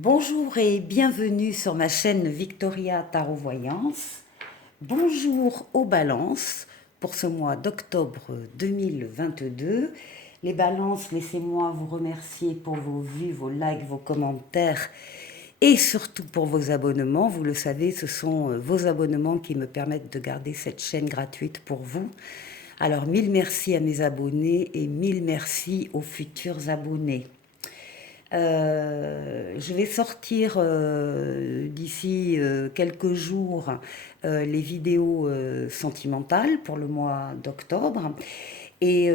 Bonjour et bienvenue sur ma chaîne Victoria Tarot Voyance. Bonjour aux balances pour ce mois d'octobre 2022. Les balances, laissez-moi vous remercier pour vos vues, vos likes, vos commentaires et surtout pour vos abonnements. Vous le savez, ce sont vos abonnements qui me permettent de garder cette chaîne gratuite pour vous. Alors, mille merci à mes abonnés et mille merci aux futurs abonnés. Je vais sortir d'ici quelques jours les vidéos sentimentales pour le mois d'octobre. Et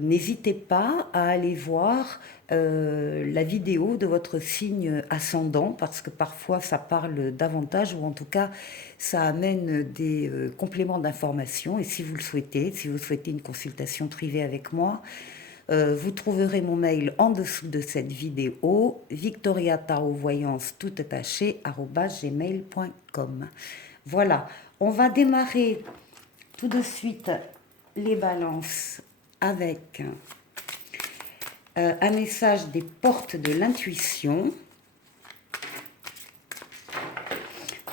n'hésitez pas à aller voir la vidéo de votre signe ascendant parce que parfois ça parle davantage ou en tout cas ça amène des compléments d'information. Et si vous le souhaitez, si vous souhaitez une consultation privée avec moi, vous trouverez mon mail en dessous de cette vidéo, victoriatarovoyance tout attaché @gmail.com. Voilà, on va démarrer tout de suite les balances avec un message des portes de l'intuition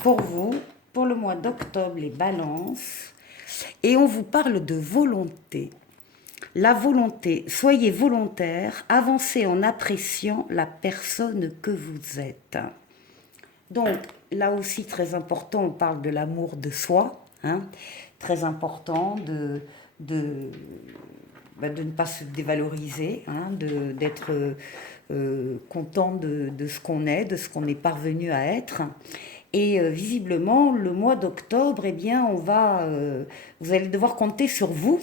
pour vous, pour le mois d'octobre, les balances. Et on vous parle de volonté. La volonté, soyez volontaire, avancez en appréciant la personne que vous êtes. Donc, là aussi, très important, on parle de l'amour de soi, hein, très important de ne pas se dévaloriser, hein, d'être content de ce qu'on est, de ce qu'on est parvenu à être. Et visiblement, le mois d'octobre, eh bien, vous allez devoir compter sur vous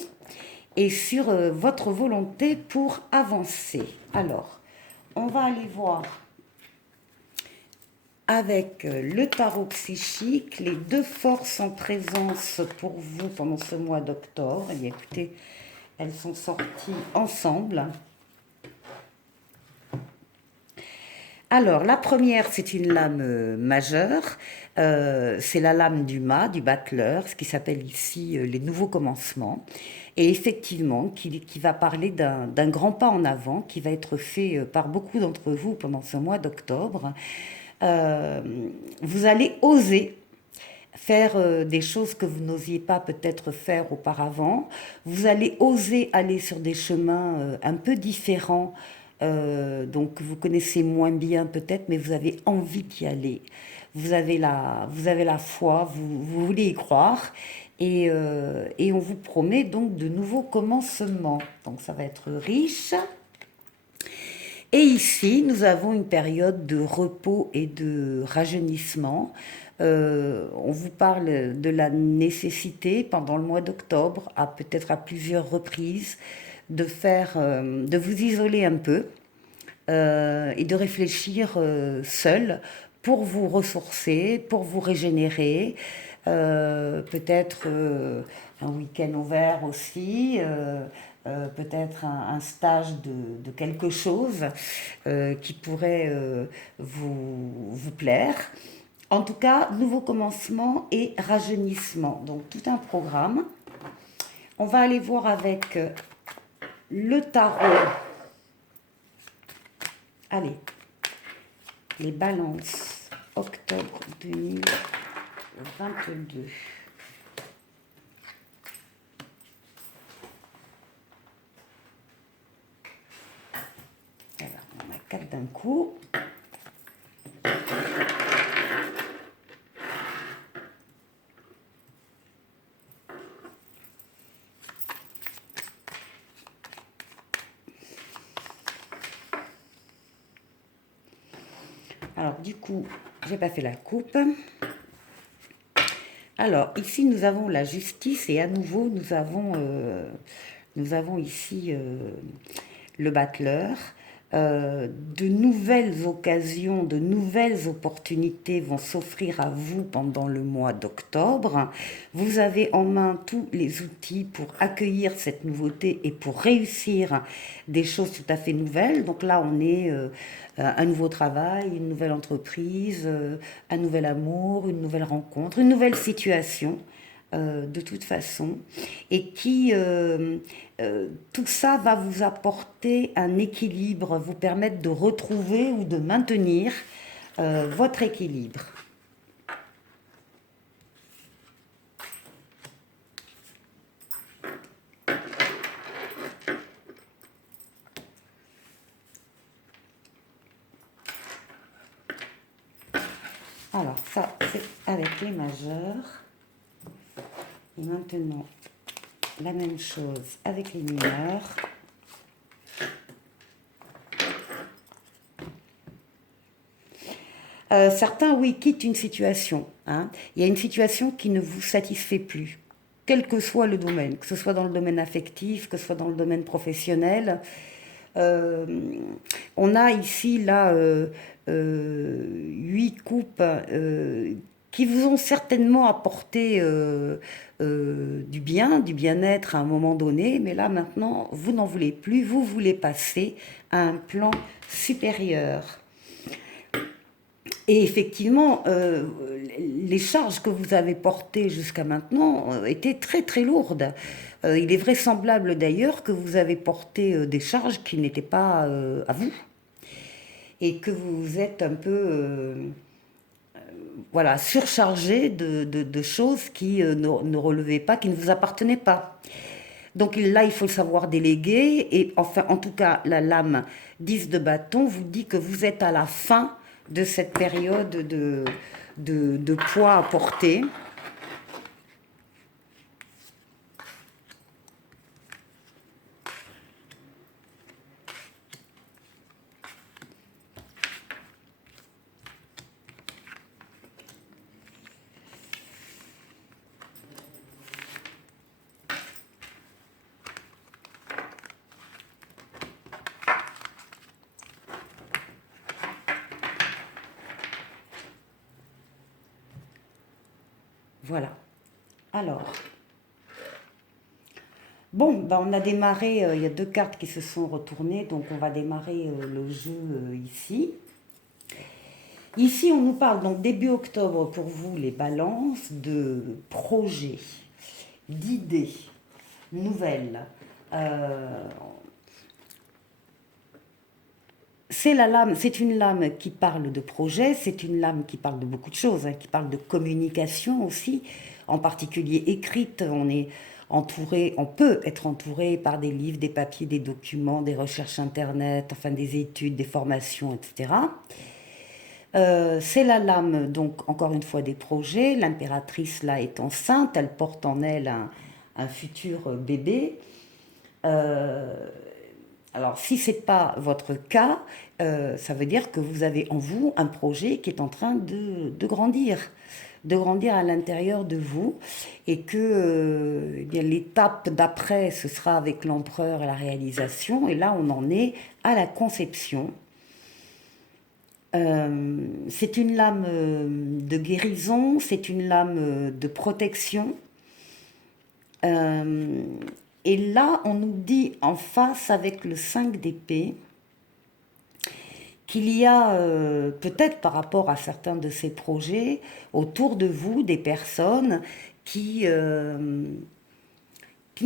et sur votre volonté pour avancer. Alors, on va aller voir avec le tarot psychique les deux forces en présence pour vous pendant ce mois d'octobre. Et écoutez, elles sont sorties ensemble. Alors, la première, c'est une lame majeure. C'est la lame du mât, du battleur, ce qui s'appelle ici les nouveaux commencements. Et effectivement, qui va parler d'un grand pas en avant qui va être fait par beaucoup d'entre vous pendant ce mois d'octobre. Vous allez oser faire des choses que vous n'osiez pas peut-être faire auparavant. Vous allez oser aller sur des chemins un peu différents, donc vous connaissez moins bien peut-être, mais vous avez envie d'y aller. Vous avez la foi, vous voulez y croire. Et on vous promet donc de nouveaux commencements. Donc ça va être riche. Et ici, nous avons une période de repos et de rajeunissement. On vous parle de la nécessité pendant le mois d'octobre, peut-être à plusieurs reprises, de vous isoler un peu et de réfléchir seul pour vous ressourcer, pour vous régénérer. Peut-être un week-end ouvert aussi. Peut-être un stage de quelque chose qui pourrait vous plaire. En tout cas, nouveau commencement et rajeunissement. Donc tout un programme. On va aller voir avec le tarot. Allez, les balances, octobre 2022. Alors, on a 4 d'un coup. Alors, du coup, j'ai pas fait la coupe. Alors, ici, nous avons la justice et à nouveau, nous avons ici le battleur. De nouvelles occasions, de nouvelles opportunités vont s'offrir à vous pendant le mois d'octobre. Vous avez en main tous les outils pour accueillir cette nouveauté et pour réussir des choses tout à fait nouvelles. Donc là, on est un nouveau travail, une nouvelle entreprise, un nouvel amour, une nouvelle rencontre, une nouvelle situation. De toute façon, et tout ça va vous apporter un équilibre, vous permettre de retrouver ou de maintenir votre équilibre. Alors ça, c'est avec les majeurs. Et maintenant, la même chose avec les mineurs. Certains, oui, quittent une situation. Hein. Il y a une situation qui ne vous satisfait plus, quel que soit le domaine, que ce soit dans le domaine affectif, que ce soit dans le domaine professionnel. Euh, on a ici, là, 8 coupes qui vous ont certainement apporté du bien, du bien-être à un moment donné, mais là, maintenant, vous n'en voulez plus, vous voulez passer à un plan supérieur. Et effectivement, les charges que vous avez portées jusqu'à maintenant étaient très très lourdes. Il est vraisemblable d'ailleurs que vous avez porté des charges qui n'étaient pas à vous et que vous êtes un peu voilà, surchargé de choses qui ne relevaient pas, qui ne vous appartenaient pas. Donc là, il faut savoir déléguer. Et enfin, en tout cas, la lame 10 de bâton vous dit que vous êtes à la fin de cette période de poids à porter. Voilà. Alors, bon, ben on a démarré, il y a 2 cartes qui se sont retournées, donc on va démarrer le jeu ici. Ici, on nous parle donc début octobre pour vous, les balances, de projets, d'idées nouvelles. Euh, c'est la lame, c'est une lame qui parle de projet, c'est une lame qui parle de beaucoup de choses, hein, qui parle de communication aussi, en particulier écrite. On est entouré, on peut être entouré par des livres, des papiers, des documents, des recherches internet, enfin des études, des formations, etc. C'est la lame, donc encore une fois, des projets. L'impératrice, là, est enceinte, elle porte en elle un futur bébé. Euh, alors, si ce n'est pas votre cas, ça veut dire que vous avez en vous un projet qui est en train de grandir à l'intérieur de vous, et que eh bien, l'étape d'après, ce sera avec l'empereur et la réalisation, et là, on en est à la conception. C'est une lame de guérison, c'est une lame de protection. Euh, et là, on nous dit en face avec le 5 d'épée qu'il y a peut-être par rapport à certains de ces projets autour de vous des personnes qui ne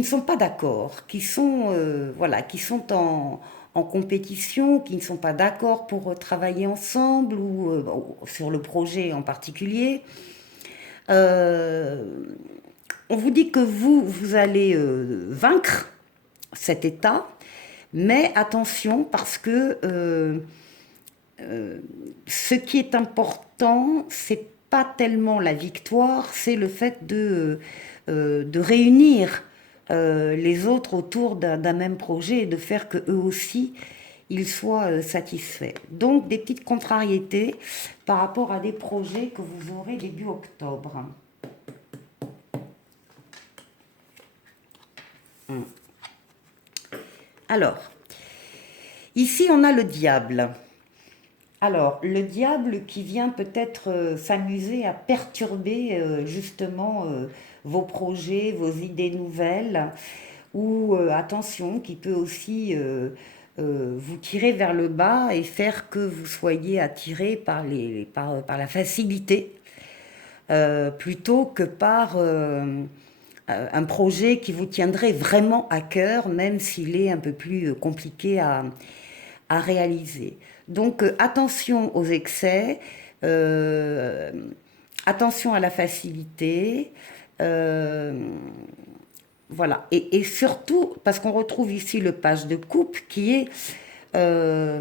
sont pas d'accord, qui sont, voilà, qui sont en compétition, qui ne sont pas d'accord pour travailler ensemble ou sur le projet en particulier. Euh, on vous dit que vous allez vaincre cet état, mais attention parce que ce qui est important, c'est pas tellement la victoire, c'est le fait de réunir les autres autour d'un même projet et de faire que eux aussi ils soient satisfaits. Donc des petites contrariétés par rapport à des projets que vous aurez début octobre. Alors, ici on a le diable. Alors, le diable qui vient peut-être s'amuser à perturber justement vos projets, vos idées nouvelles, ou attention, qui peut aussi vous tirer vers le bas et faire que vous soyez attiré par la facilité, plutôt que par un projet qui vous tiendrait vraiment à cœur, même s'il est un peu plus compliqué à réaliser. Donc attention aux excès, euh, attention à la facilité, euh, voilà. Et surtout, parce qu'on retrouve ici le page de coupe qui est euh,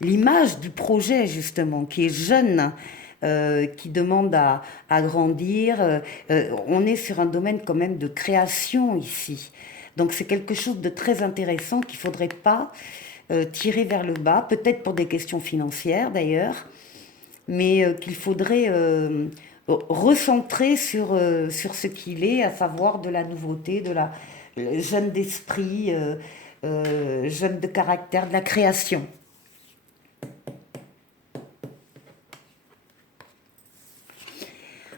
l'image du projet, justement, qui est jeune, qui demande à grandir. On est sur un domaine quand même de création ici. Donc c'est quelque chose de très intéressant qu'il ne faudrait pas tirer vers le bas, peut-être pour des questions financières d'ailleurs, mais qu'il faudrait recentrer sur ce qu'il est, à savoir de la nouveauté, de la jeune d'esprit, jeune de caractère, de la création.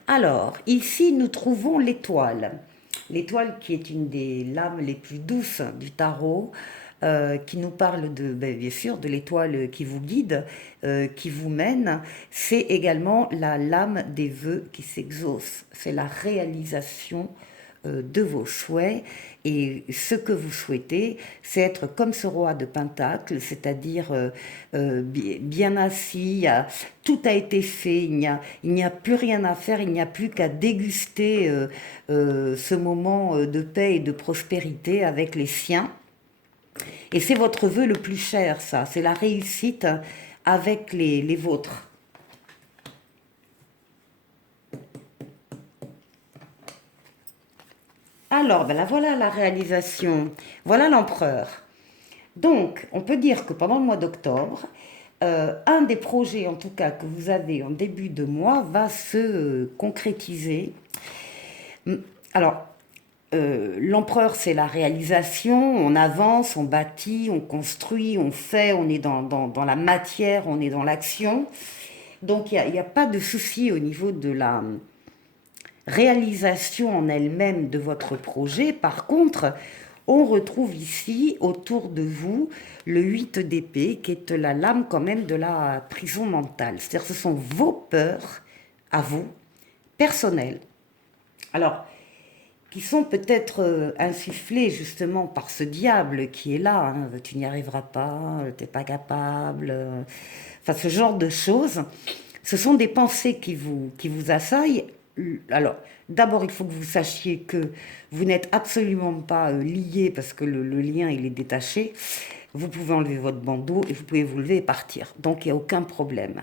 Alors, ici, nous trouvons l'étoile. L'étoile qui est une des lames les plus douces du tarot, qui nous parle de, ben, bien sûr, de l'étoile qui vous guide, qui vous mène. C'est également la lame des vœux qui s'exauce. C'est la réalisation de vos souhaits. Et ce que vous souhaitez, c'est être comme ce roi de Pentacle, c'est-à-dire bien assis, tout a été fait, il n'y a plus rien à faire, il n'y a plus qu'à déguster ce moment de paix et de prospérité avec les siens. Et c'est votre vœu le plus cher, ça, c'est la réussite avec les vôtres. Alors, ben là, voilà la réalisation. Voilà l'empereur. Donc, on peut dire que pendant le mois d'octobre, un des projets, en tout cas, que vous avez en début de mois, va se concrétiser. Alors, l'empereur, c'est la réalisation. On avance, on bâtit, on construit, on fait, on est dans la matière, on est dans l'action. Donc, il n'y a pas de souci au niveau de la réalisation en elle-même de votre projet. Par contre, on retrouve ici autour de vous le 8 d'épée qui est la lame quand même de la prison mentale. C'est-à-dire que ce sont vos peurs à vous, personnelles. Alors, qui sont peut-être insufflées justement par ce diable qui est là. Hein. Tu n'y arriveras pas, tu n'es pas capable. Enfin, ce genre de choses. Ce sont des pensées qui vous assaillent. Alors, d'abord, il faut que vous sachiez que vous n'êtes absolument pas lié parce que le lien, il est détaché. Vous pouvez enlever votre bandeau et vous pouvez vous lever et partir. Donc, il n'y a aucun problème.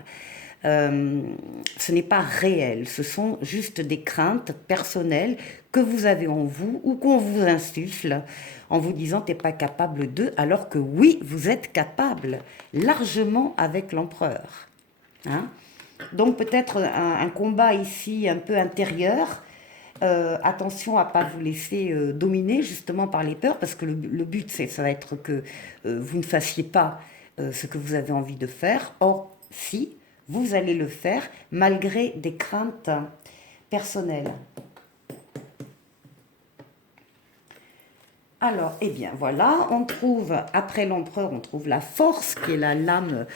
Ce n'est pas réel, ce sont juste des craintes personnelles que vous avez en vous ou qu'on vous insuffle en vous disant t'es pas capable de, alors que oui, vous êtes capable, largement avec l'empereur. Hein. Donc peut-être un combat ici un peu intérieur. Attention à ne pas vous laisser dominer justement par les peurs, parce que le but, ça va être que vous ne fassiez pas ce que vous avez envie de faire. Or, si, vous allez le faire malgré des craintes personnelles. Alors, eh bien voilà, on trouve, après l'empereur, on trouve la force qui est la lame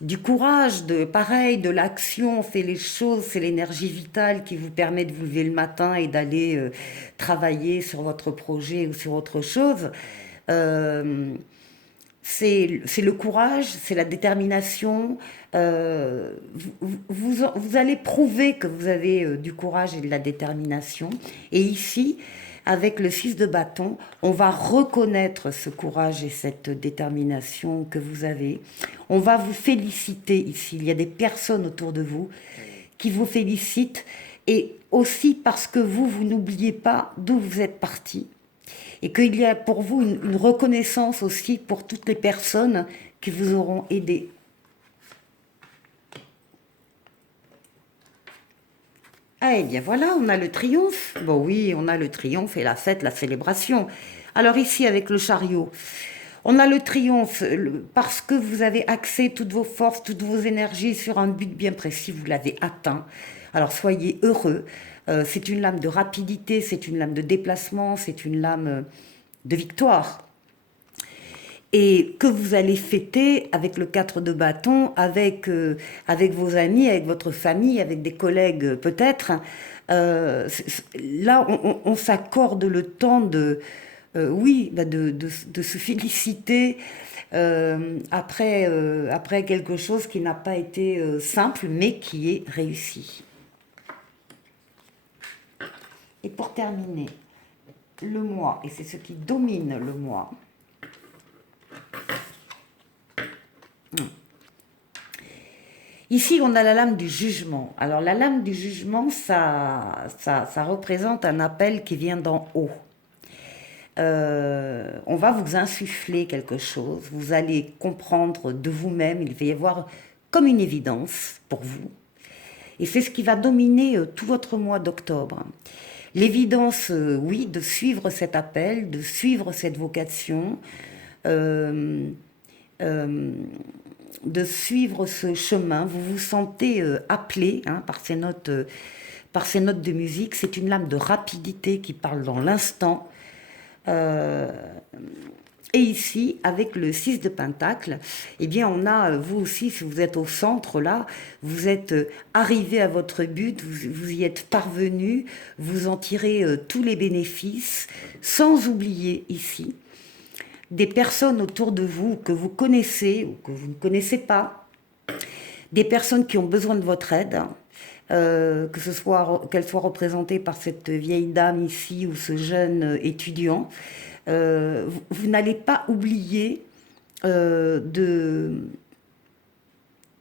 du courage, pareil, de l'action, on fait les choses, c'est l'énergie vitale qui vous permet de vous lever le matin et d'aller travailler sur votre projet ou sur autre chose. Euh, c'est le courage, c'est la détermination. Vous allez prouver que vous avez du courage et de la détermination. Et ici, avec le 6 de bâton, on va reconnaître ce courage et cette détermination que vous avez. On va vous féliciter ici. Il y a des personnes autour de vous qui vous félicitent. Et aussi parce que vous n'oubliez pas d'où vous êtes parti et qu'il y a pour vous une reconnaissance aussi pour toutes les personnes qui vous auront aidé. Ah, eh bien voilà, on a le triomphe. Bon oui, on a le triomphe et la fête, la célébration. Alors ici, avec le chariot, on a le triomphe parce que vous avez axé toutes vos forces, toutes vos énergies sur un but bien précis, vous l'avez atteint. Alors soyez heureux. C'est une lame de rapidité, c'est une lame de déplacement, c'est une lame de victoire. Et que vous allez fêter avec le 4 de bâton, avec vos amis, avec votre famille, avec des collègues peut-être. Là, on s'accorde le temps de, oui, de se féliciter, après quelque chose qui n'a pas été simple, mais qui est réussi. Et pour terminer, le moi, et c'est ce qui domine le moi. Ici, on a la lame du jugement. Alors, la lame du jugement, ça représente un appel qui vient d'en haut. On va vous insuffler quelque chose, vous allez comprendre de vous-même, il va y avoir comme une évidence pour vous. Et c'est ce qui va dominer tout votre mois d'octobre. L'évidence, oui, de suivre cet appel, de suivre cette vocation, euh, euh, de suivre ce chemin. Vous vous sentez appelé hein, par ces notes de musique. C'est une lame de rapidité qui parle dans l'instant. Et ici, avec le 6 de Pentacle, eh bien, on a, vous aussi, si vous êtes au centre là, vous êtes arrivé à votre but, vous y êtes parvenu, vous en tirez tous les bénéfices, sans oublier ici des personnes autour de vous que vous connaissez ou que vous ne connaissez pas, des personnes qui ont besoin de votre aide, que ce soit qu'elle soit représentée par cette vieille dame ici ou ce jeune étudiant. Vous n'allez pas oublier de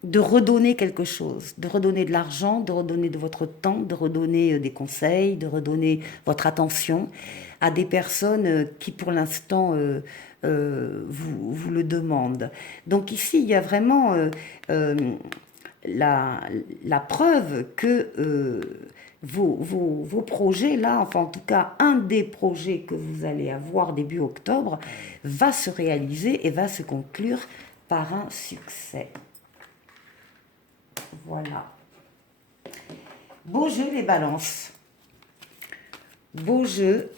redonner quelque chose, de redonner de l'argent, de redonner de votre temps, de redonner des conseils, de redonner votre attention à des personnes qui pour l'instant vous le demandent. Donc ici, il y a vraiment la preuve que vos projets là, enfin en tout cas un des projets que vous allez avoir début octobre, va se réaliser et va se conclure par un succès. Voilà. Beau jeu les balances. Beau jeu.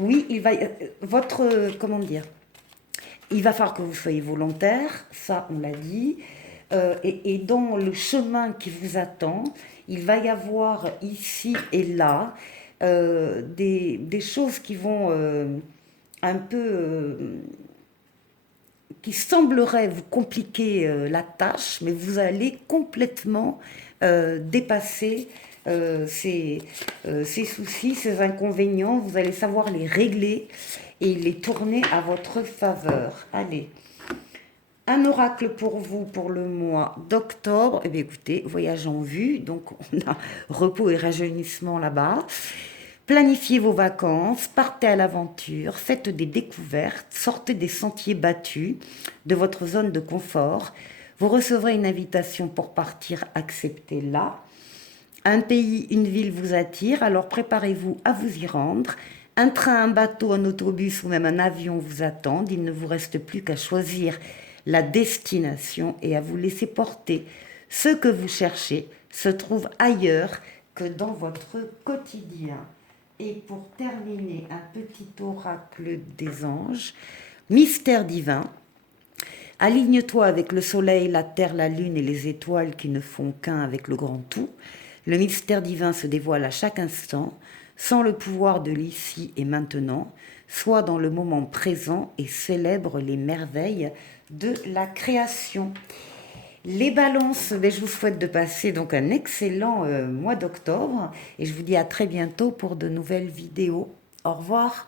Oui, il va... votre... comment dire, il va falloir que vous soyez volontaire, ça on l'a dit. Et dans le chemin qui vous attend, il va y avoir ici et là des choses qui vont un peu... qui sembleraient vous compliquer la tâche, mais vous allez complètement dépasser ces soucis, ces inconvénients. Vous allez savoir les régler et les tourner à votre faveur. Allez. Un oracle pour vous pour le mois d'octobre. Eh bien, écoutez, voyage en vue. Donc, on a repos et rajeunissement là-bas. Planifiez vos vacances, partez à l'aventure, faites des découvertes, sortez des sentiers battus de votre zone de confort. Vous recevrez une invitation pour partir, acceptez-la. Un pays, une ville vous attire, alors préparez-vous à vous y rendre. Un train, un bateau, un autobus ou même un avion vous attendent. Il ne vous reste plus qu'à choisir la destination et à vous laisser porter. Ce que vous cherchez se trouve ailleurs que dans votre quotidien. Et pour terminer, un petit oracle des anges. Mystère divin. Aligne-toi avec le soleil, la terre, la lune et les étoiles qui ne font qu'un avec le grand tout. Le mystère divin se dévoile à chaque instant, sans le pouvoir de l'ici et maintenant, soit dans le moment présent et célèbre les merveilles de la création. Les balances, ben, je vous souhaite de passer donc un excellent mois d'octobre et je vous dis à très bientôt pour de nouvelles vidéos. Au revoir.